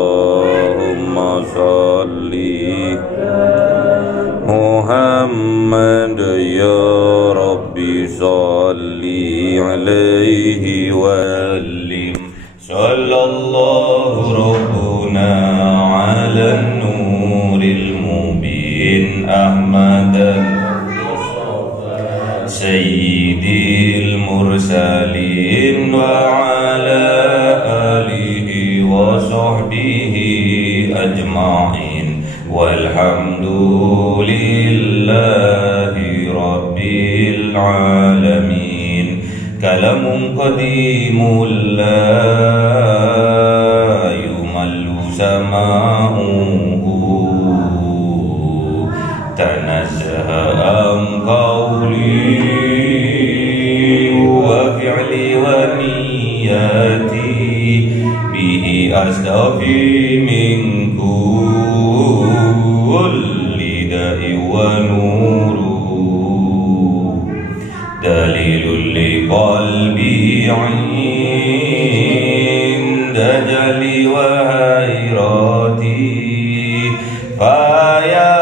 Allahumma salli Muhammad ya Rabbi salli alaihi wa sallim. Sallallahu rabbuna ala nuril mubin Ahmad Sayyidil mursalin wa ala alihi wa sahbihi ajma'in walhamdulillahi rabbil alamin. Kalamun qadimun la yumallu sama'uhu tanazzaha am qawli wa fi'li wa niyati bihi astafi min kulli da'i wa nuru dalilul li qalbi 'inda jali wa hayrati fa ya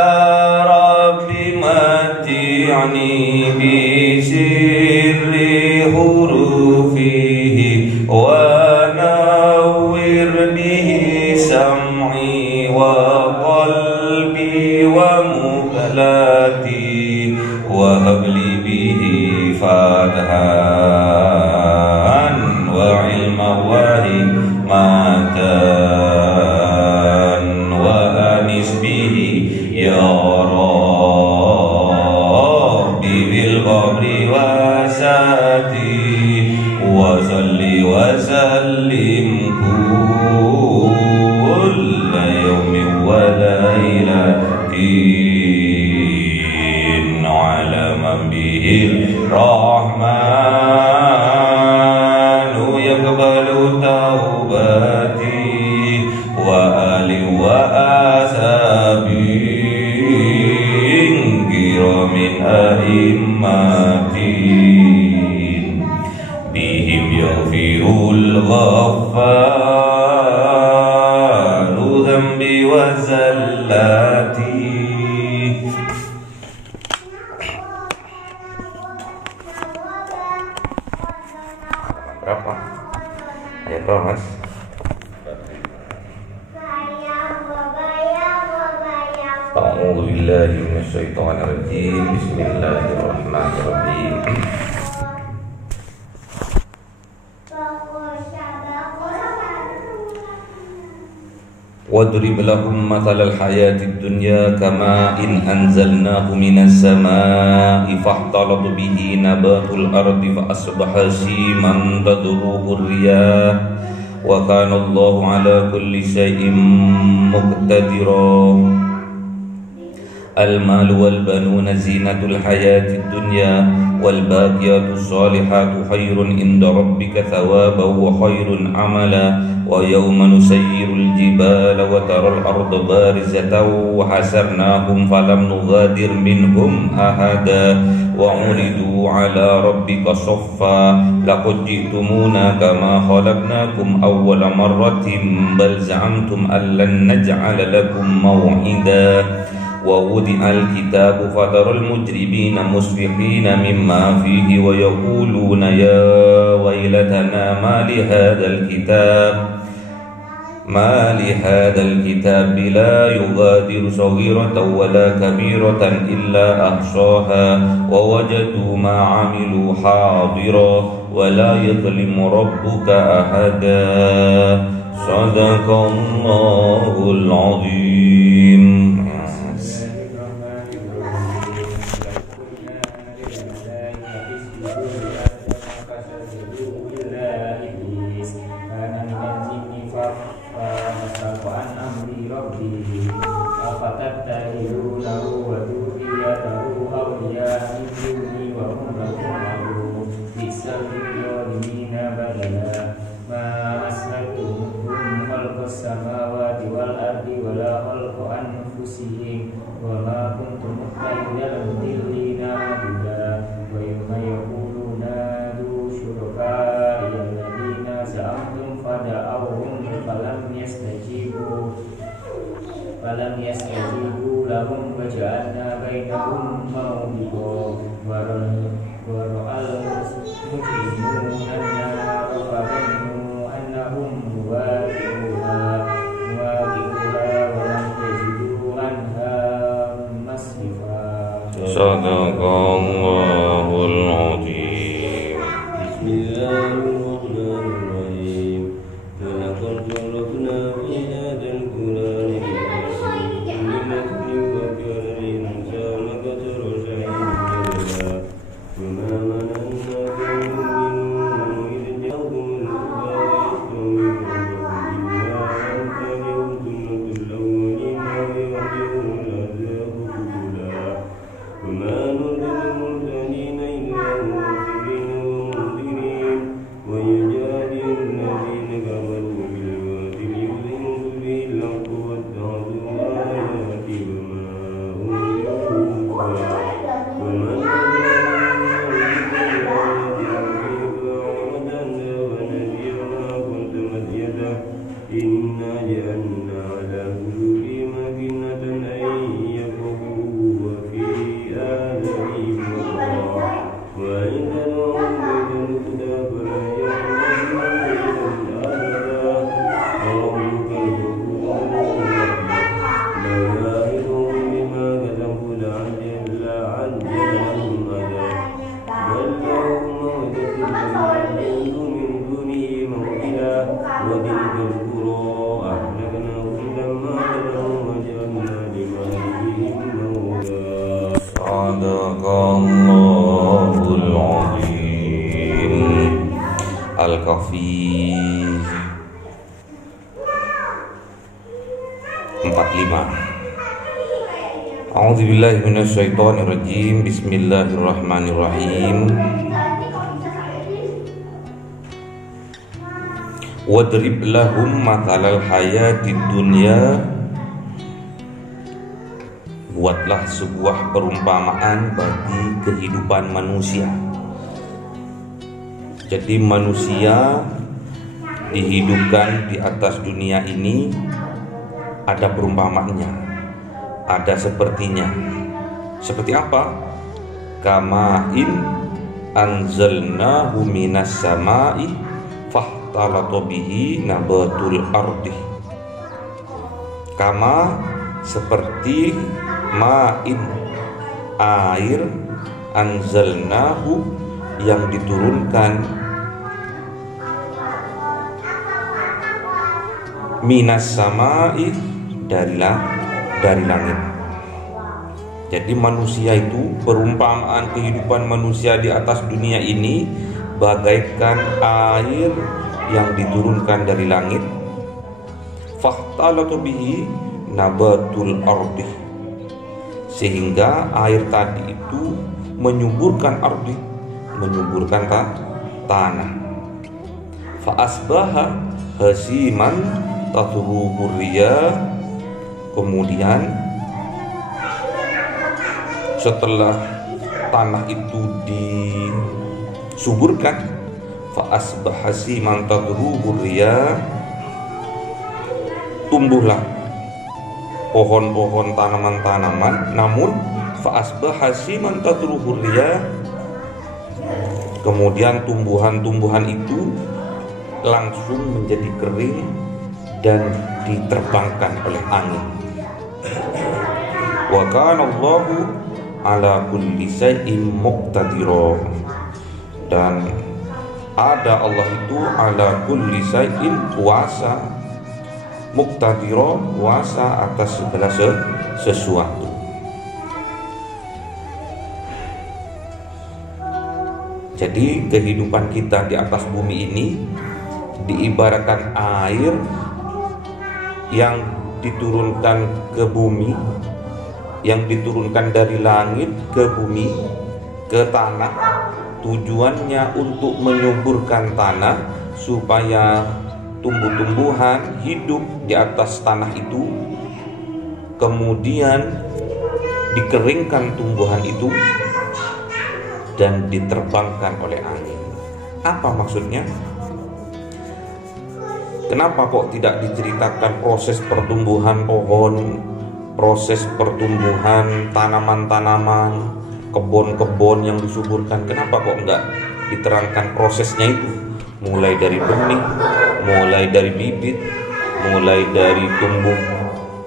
rabbi mati'ni bi sirri hurufihi wa nawwir bihi sam'i wa qalbi wa muqlati wa habli bihi fathan wa ilma wa hikmatan wa anis bihi ya Rabbi bil qabri wa sati wa salli wa sallim kulla yawmin wa laylatin ala man bihi rahmanu yaqbalu taubati wa ali wa ashabin kiramin a'immatin bihim yaghfirul ghaffaru dhanbi wa zallati. Berapa? Ayat berapa, Mas? A'udzu billahi minasyaitonir rajim. Bismillahirrahmanirrahim. Wadrib lahum mathalal hayatid dunya kama in anzalnahu minas samaa'i fahtalata bihi nabatul ardi fa asbaha shiman tadruhu riyah wa kana Allahu ala kulli shay'in muqtadira. المال والبنون زينة الحياة الدنيا والباقيات الصالحات خير عند ربك ثوابا وخير عملا ويوم نسير الجبال وترى الأرض بارزة وحشرناهم فلم نغادر منهم أحدا وعرضوا على ربك صفا لقد جئتمونا كما خلقناكم أول مرة بل زعمتم أن لن نجعل لكم موعدا ووضع الكتاب فترى المجرمين مشفقين مما فيه ويقولون يا ويلتنا ما لهذا الكتاب لا يغادر صغيرة ولا كبيرة إلا أحصاها ووجدوا ما عملوا حاضرا ولا يظلم ربك أحدا. صدق الله العظيم. فدعوهم فلم يستجيبوا فلم يستجيبوا لهم وجعلنا بينهم موبقا ورأى المجرمون النار فظنوا أنهم مواقعوها ولم يجدوا عنها مصرفا. صدق الله العظيم. بسم الله الرحمن الرحيم. ولقد صرفنا في هذا القرآن للمثل وكان الإنسان أكثر شيء جدلا وما منعناك يؤمنوا إذ جاءهم الهدى ويستغفرون إلا أن تأتيهم سنة الأولين ويأتيهم العذاب قبلا وما نرسل المرسلين إلا مبشرين ومنذرين ويجادل الذين كفروا بالباطل ليضلوا به الحق واتخذوا آياتي وما أنذروا ومن إنا جعلنا على قلوبهم أكنة أن يفقهوه وفي آذانهم وقرا وإن تدعوهم إلى الهدى فلا يهتدون إلا أبدا وربك الغفور الرحيم لو يأخذهم بما كسبوا لعجل لهم عذاب بل لهم موعظة من دونه موئلا وتلك القرى أهلكناهم لما ظلموا وجعلنا لمالكهم موعدا. صدق الله العظيم. Al-Kahfi 45. A'udzubillahi minasyaitonirrajim. Bismillahirrahmanirrahim. Wadrib lahum mathalal hayatid dunya. Buatlah sebuah perumpamaan bagi kehidupan manusia. Jadi manusia dihidupkan di atas dunia ini ada perumpamaannya, ada sepertinya. Seperti apa? Kama'in anzalnahu minas sama'i fahtalata bihi nabatul ardi. Kama seperti ma'in air, anzalnahu yang diturunkan, minas sama'i dari langit. Jadi manusia itu, perumpamaan kehidupan manusia di atas dunia ini bagaikan air yang diturunkan dari langit. Fahtalatu bihi nabatul ardi, sehingga air tadi itu menyuburkan ardi, menyuburkan tanah. Fa asbaha hasiman tatruhu riyah. Kemudian setelah tanah itu disuburkan, fa asbaha hasiman tatruhu riyah, tumbuhlah pohon-pohon, tanaman-tanaman. Namun fa asbaha hasiman tatruhu riyah, kemudian tumbuhan-tumbuhan itu langsung menjadi kering dan diterbangkan oleh angin. Wa kana Allahu ala kulli syai'in muqtadira, dan ada Allah itu ala kulli syai'in, kuasa, muqtadira, kuasa atas segala sesuatu. Jadi kehidupan kita di atas bumi ini diibaratkan air yang diturunkan ke bumi, yang diturunkan dari langit ke bumi, ke tanah. Tujuannya untuk menyuburkan tanah supaya tumbuh-tumbuhan hidup di atas tanah itu, kemudian dikeringkan tumbuhan itu dan diterbangkan oleh angin. Apa maksudnya? Kenapa kok tidak diceritakan proses pertumbuhan pohon proses pertumbuhan tanaman-tanaman, kebun-kebun yang disuburkan, kenapa kok enggak diterangkan prosesnya itu? Mulai dari benih, mulai dari bibit, mulai dari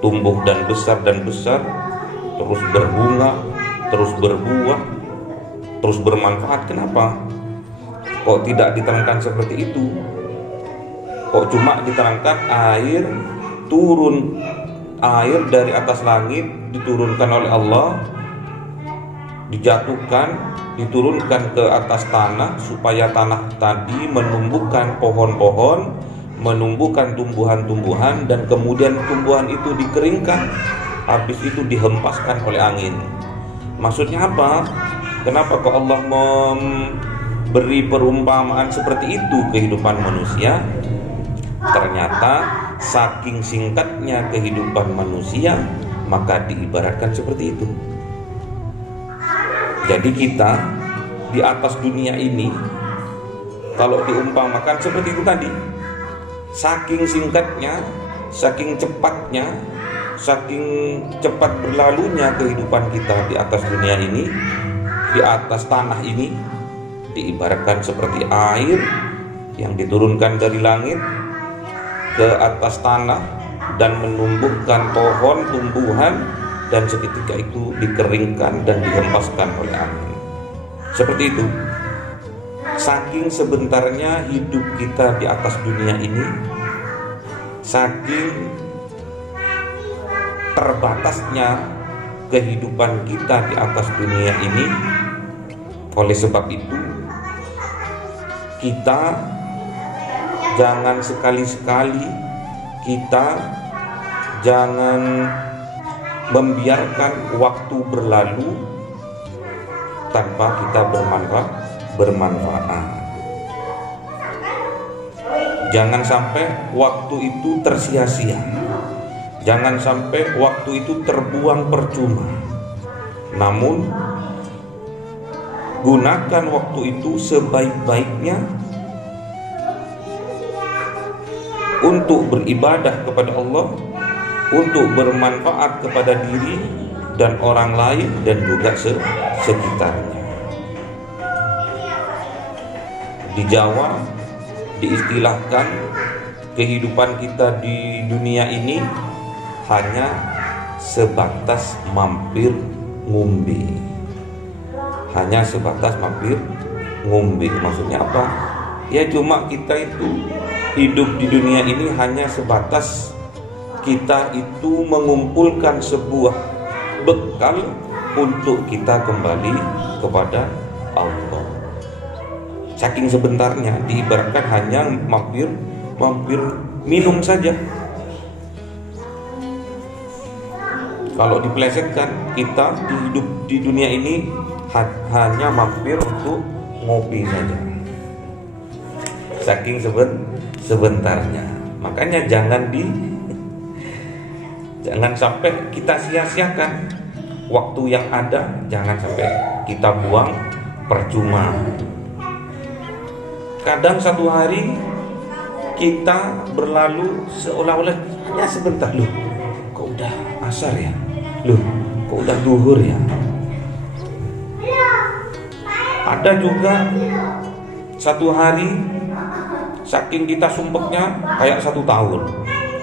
tumbuh dan besar, terus berbunga, terus berbuah, terus bermanfaat. Kenapa kok tidak diterangkan seperti itu? Kok cuma diterangkan air turun, air dari atas langit diturunkan oleh Allah, dijatuhkan, diturunkan ke atas tanah supaya tanah tadi menumbuhkan pohon-pohon, menumbuhkan tumbuhan-tumbuhan, dan kemudian tumbuhan itu dikeringkan, habis itu dihempaskan oleh angin. Maksudnya apa? Kenapa kok Allah memberi perumpamaan seperti itu kehidupan manusia? Ternyata saking singkatnya kehidupan manusia, maka diibaratkan seperti itu. Jadi kita di atas dunia ini, kalau diumpamakan seperti itu tadi, saking singkatnya, saking cepatnya, saking cepat berlalunya kehidupan kita di atas dunia ini, di atas tanah ini, diibaratkan seperti air yang diturunkan dari langit ke atas tanah dan menumbuhkan pohon, tumbuhan, dan seketika itu dikeringkan dan dihempaskan oleh angin. Seperti itu. Saking sebentarnya hidup kita di atas dunia ini, saking terbatasnya kehidupan kita di atas dunia ini. Oleh sebab itu, kita jangan sekali-sekali, kita jangan membiarkan waktu berlalu tanpa kita bermanfaat. Jangan sampai waktu itu tersia-sia. Jangan sampai waktu itu terbuang percuma. Namun gunakan waktu itu sebaik-baiknya untuk beribadah kepada Allah, untuk bermanfaat kepada diri dan orang lain dan juga sekitarnya. Di Jawa diistilahkan kehidupan kita di dunia ini hanya sebatas mampir ngombe. Hanya sebatas mampir ngombe. Maksudnya apa? Ya cuma kita itu hidup di dunia ini hanya sebatas kita itu mengumpulkan sebuah bekal untuk kita kembali kepada Allah. Saking sebentarnya, diibaratkan hanya mampir minum saja. Kalau dipelesetkan, kita hidup di dunia ini hanya mampir untuk ngopi saja. Saking sebentarnya. Makanya jangan sampai kita sia-siakan waktu yang ada, jangan sampai kita buang percuma. Kadang satu hari kita berlalu seolah-olah hanya sebentar. Loh, kok udah asar ya? Loh, kok udah duhur ya? Ada juga satu hari saking kita sumpeknya kayak 1 tahun.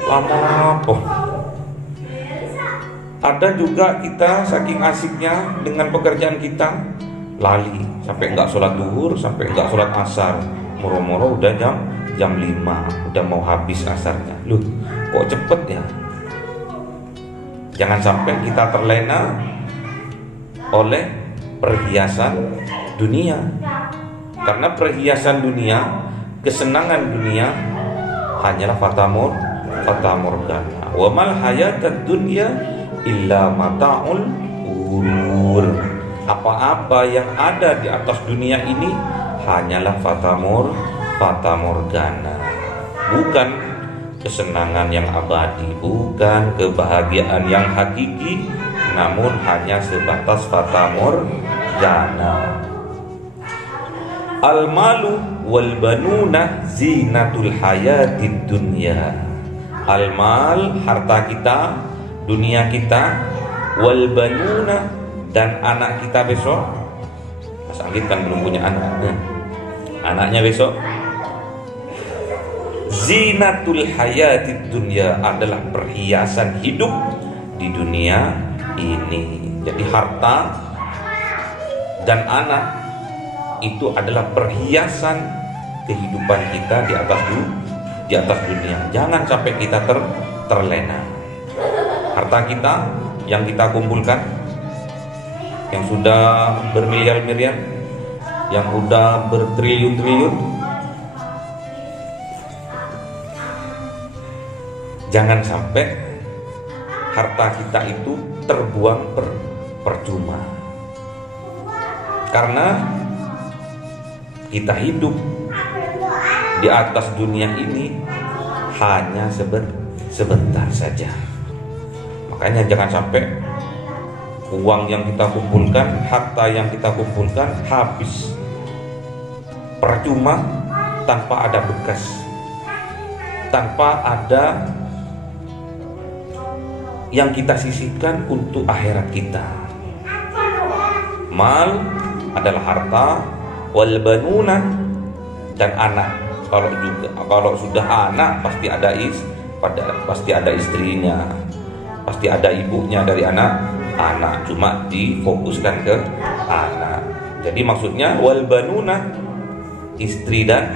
Lama apa? Ada juga kita saking asiknya dengan pekerjaan kita lali sampai enggak sholat duhur, sampai enggak sholat asar. Moro-moro udah jam 5, udah mau habis asarnya. Loh, kok cepet ya? Jangan sampai kita terlena oleh perhiasan dunia. Karena perhiasan dunia, kesenangan dunia hanyalah fata morgana. Wa mal hayatad dunya illa mata'ul ghurur. Apa-apa yang ada di atas dunia ini hanyalah fata morgana. Bukan kesenangan yang abadi, bukan kebahagiaan yang hakiki, namun hanya sebatas fata morgana. Al-malu wal banuna zinatul hayatid dunya. Al-mal, harta kita, dunia kita, wal banuna, dan anak kita besok. Mas Anggit kan belum punya anak, anaknya besok. Zinatul hayatid dunya, adalah perhiasan hidup di dunia ini. Jadi harta dan anak itu adalah perhiasan kehidupan kita di atas dunia. Jangan sampai kita terlena. Harta kita yang kita kumpulkan, yang sudah bermiliar-miliar, yang sudah bertriliun-triliun, jangan sampai harta kita itu terbuang percuma. Karena kita hidup di atas dunia ini hanya sebentar saja. Makanya jangan sampai uang yang kita kumpulkan, harta yang kita kumpulkan habis percuma, tanpa ada bekas, tanpa ada yang kita sisihkan untuk akhirat kita. Mal adalah harta, wal banuna, dan anak. Kalau sudah anak pasti ada istrinya, pasti ada ibunya dari anak. Cuma difokuskan ke anak. Jadi maksudnya wal banuna, istri dan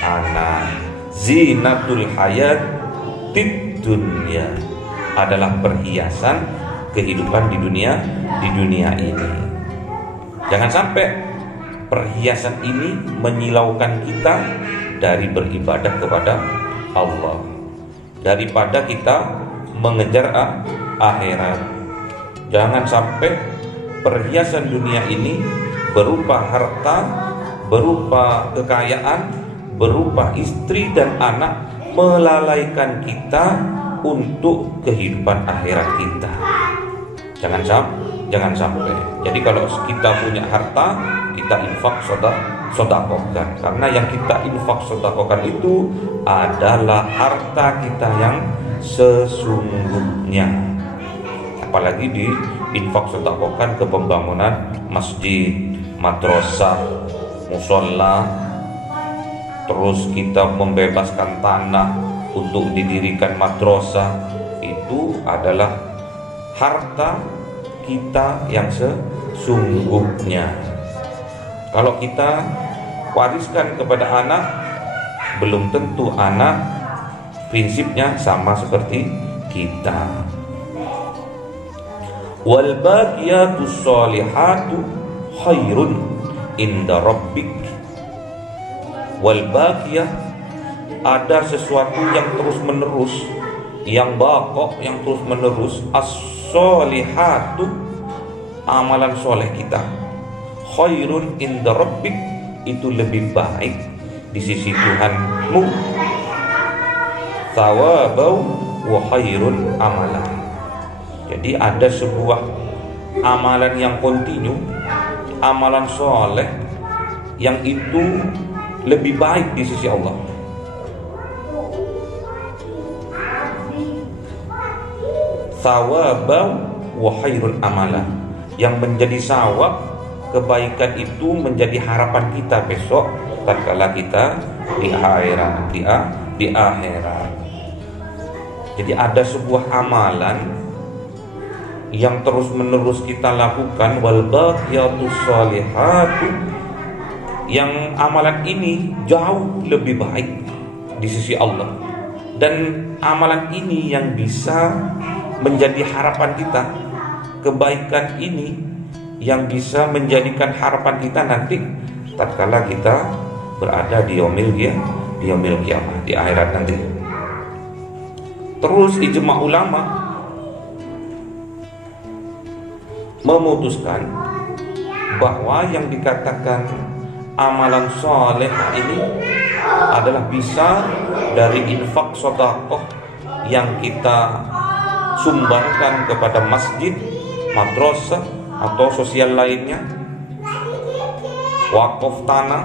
anak. Zinatul hayatid dunya, adalah perhiasan kehidupan di dunia ini. Jangan sampai perhiasan ini menyilaukan kita dari beribadah kepada Allah, daripada kita mengejar akhirat. Jangan sampai perhiasan dunia ini berupa harta, berupa kekayaan, berupa istri dan anak melalaikan kita untuk kehidupan akhirat kita. Jangan sampai. Jadi kalau kita punya harta, kita infak sodakokan. Karena yang kita infak sodakokan itu adalah harta kita yang sesungguhnya. Apalagi di infak sodakokan ke pembangunan masjid, madrasah, musola. Terus kita membebaskan tanah untuk didirikan madrasah. Itu adalah harta kita yang sesungguhnya. Kalau kita wariskan kepada anak, belum tentu anak prinsipnya sama seperti kita. Wal baqiyatus sholihatu khairun inda rabbik. Wal baqiyah, ada sesuatu yang terus menerus, yang baqo, yang terus menerus. As-sholihatu, amalan soleh kita. Khairun inda rabbik, itu lebih baik di sisi Tuhanmu. Thawabau wa khairun amalan. Jadi ada sebuah amalan yang kontinu, amalan soleh yang itu lebih baik di sisi Allah. Thawabau wa khairun amalan, yang menjadi sawab kebaikan itu menjadi harapan kita besok tatkala kita di akhirat. Jadi ada sebuah amalan yang terus menerus kita lakukan, wal baqiyatus sholihatu, yang amalan ini jauh lebih baik di sisi Allah, dan amalan ini yang bisa menjadi harapan kita. Kebaikan ini yang bisa menjadikan harapan kita nanti tatkala kita berada di yaumil qiyamah, di akhirat nanti. Terus ijma ulama memutuskan bahwa yang dikatakan amalan soleh ini adalah bisa dari infak sedekah yang kita sumbangkan kepada masjid, madrasah, atau sosial lainnya, wakaf tanah,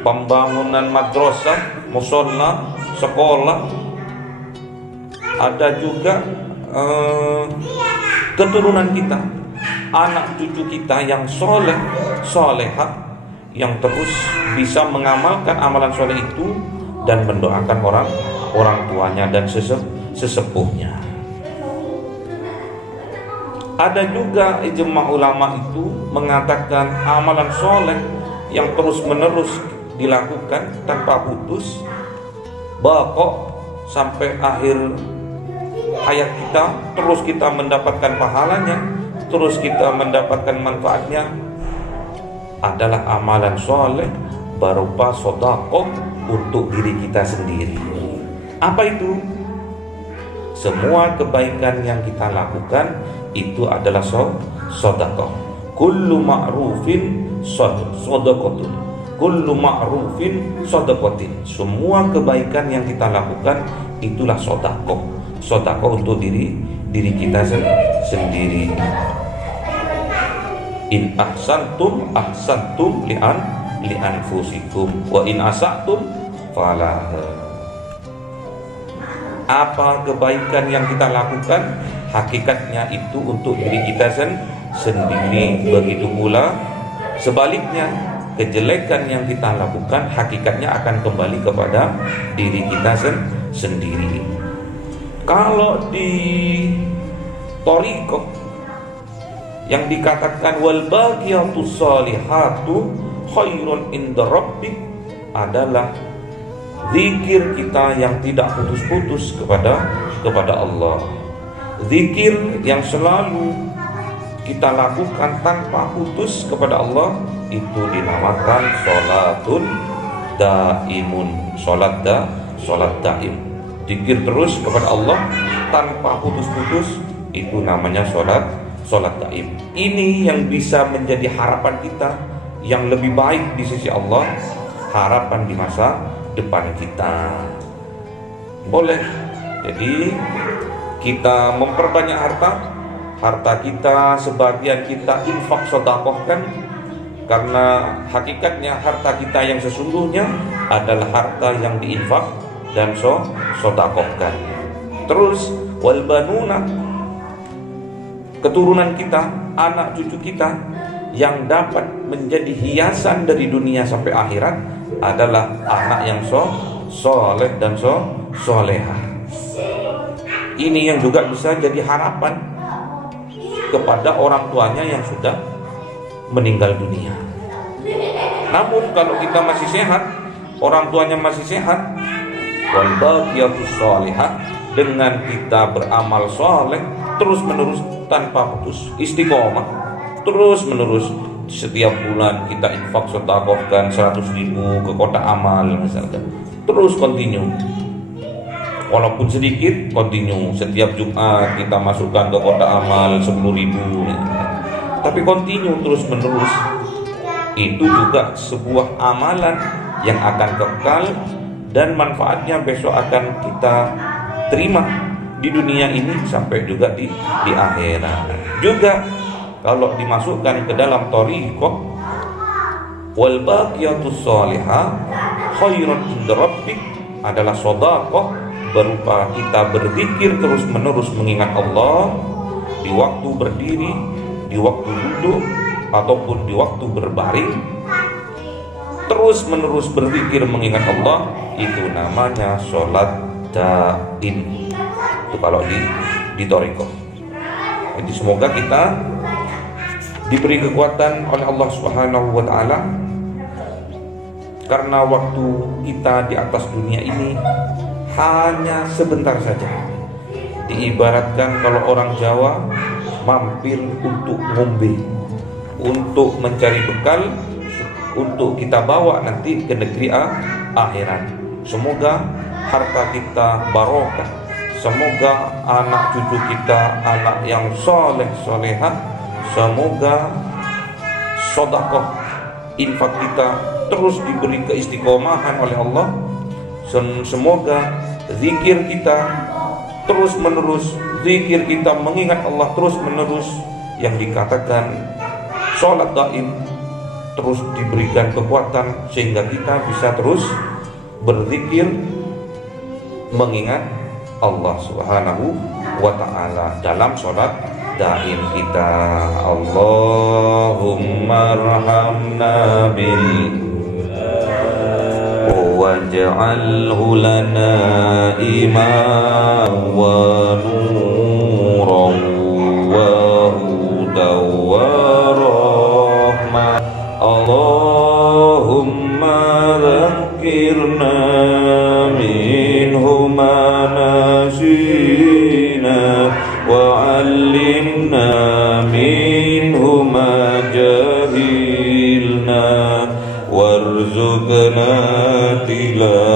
pembangunan madrasah, musola, sekolah, Ada juga keturunan kita, anak cucu kita yang soleh, solehah, yang terus bisa mengamalkan amalan soleh itu dan mendoakan orang tuanya dan sesepuhnya. Ada juga ijma ulama itu mengatakan amalan soleh yang terus menerus dilakukan tanpa putus, baqo sampai akhir hayat kita, terus kita mendapatkan pahalanya, terus kita mendapatkan manfaatnya, adalah amalan soleh berupa sedekah untuk diri kita sendiri. Apa itu? Semua kebaikan yang kita lakukan itu adalah sedekah. Kullu ma'rufin sedekatun. Kullu ma'rufin sedekatin. Semua kebaikan yang kita lakukan itulah sedekah. Sedekah untuk diri kita sendiri. In ahsantum ahsantum li anfusikum wa in asatum falaha. Apa kebaikan yang kita lakukan, hakikatnya itu untuk diri kita sendiri. Begitu pula sebaliknya, kejelekan yang kita lakukan hakikatnya akan kembali kepada diri kita sendiri. Kalau di thariqah yang dikatakan wal baqiyatus shalihatu khairun inda rabbik adalah zikir kita yang tidak putus-putus kepada Allah. Zikir yang selalu kita lakukan tanpa putus kepada Allah itu dinamakan sholatun daimun. Sholat daim. Zikir terus kepada Allah tanpa putus-putus itu namanya sholat daim. Ini yang bisa menjadi harapan kita yang lebih baik di sisi Allah, harapan di masa depan kita. Boleh jadi kita memperbanyak harta kita, sebagian kita infak sedekahkan, karena hakikatnya harta kita yang sesungguhnya adalah harta yang diinfak dan sedekahkan. Terus wal banuna, keturunan kita, anak cucu kita yang dapat menjadi hiasan dari dunia sampai akhirat adalah anak yang soleh dan solehah. Ini yang juga bisa jadi harapan kepada orang tuanya yang sudah meninggal dunia. Namun kalau kita masih sehat, orang tuanya masih sehat, wal baqiyatus shalihah, dengan kita beramal soleh terus menerus tanpa putus, istiqomah terus menerus. Setiap bulan kita infak sedekahkan 100.000 ke kotak amal misalkan, terus continue, walaupun sedikit continue. Setiap Jumat kita masukkan ke kotak amal 10.000, tapi continue terus menerus. Itu juga sebuah amalan yang akan kekal dan manfaatnya besok akan kita terima di dunia ini sampai juga di akhirat. Juga kalau dimasukkan ke dalam thariqah wal baqiyatus shalihah khairun inda rabbik adalah sedekah berupa kita berzikir terus menerus mengingat Allah di waktu berdiri, di waktu duduk ataupun di waktu berbaring. Terus menerus berzikir mengingat Allah, itu namanya sholat daim. Itu kalau di thariqah. Jadi semoga kita diberi kekuatan oleh Allah Subhanahu wa taala, karena waktu kita di atas dunia ini hanya sebentar saja. Diibaratkan kalau orang Jawa mampir untuk ngombe, untuk mencari bekal untuk kita bawa nanti ke negeri akhirat. Semoga harta kita barokah, semoga anak cucu kita anak yang soleh solehah, semoga sedekah infak kita terus diberi keistiqomahan oleh Allah. Semoga zikir kita terus menerus, zikir kita mengingat Allah terus menerus, yang dikatakan sholat daim, terus diberikan kekuatan sehingga kita bisa terus berzikir mengingat Allah Subhanahu wa ta'ala dalam sholat daim kita. Allahumma arhamna bil waj'alhu lana imaman wa nuran wa hudan wa rahmah. Allahumma dhakkirna minhu ma nasina wa 'allimna minhu ma jahilna warzuqna tilawa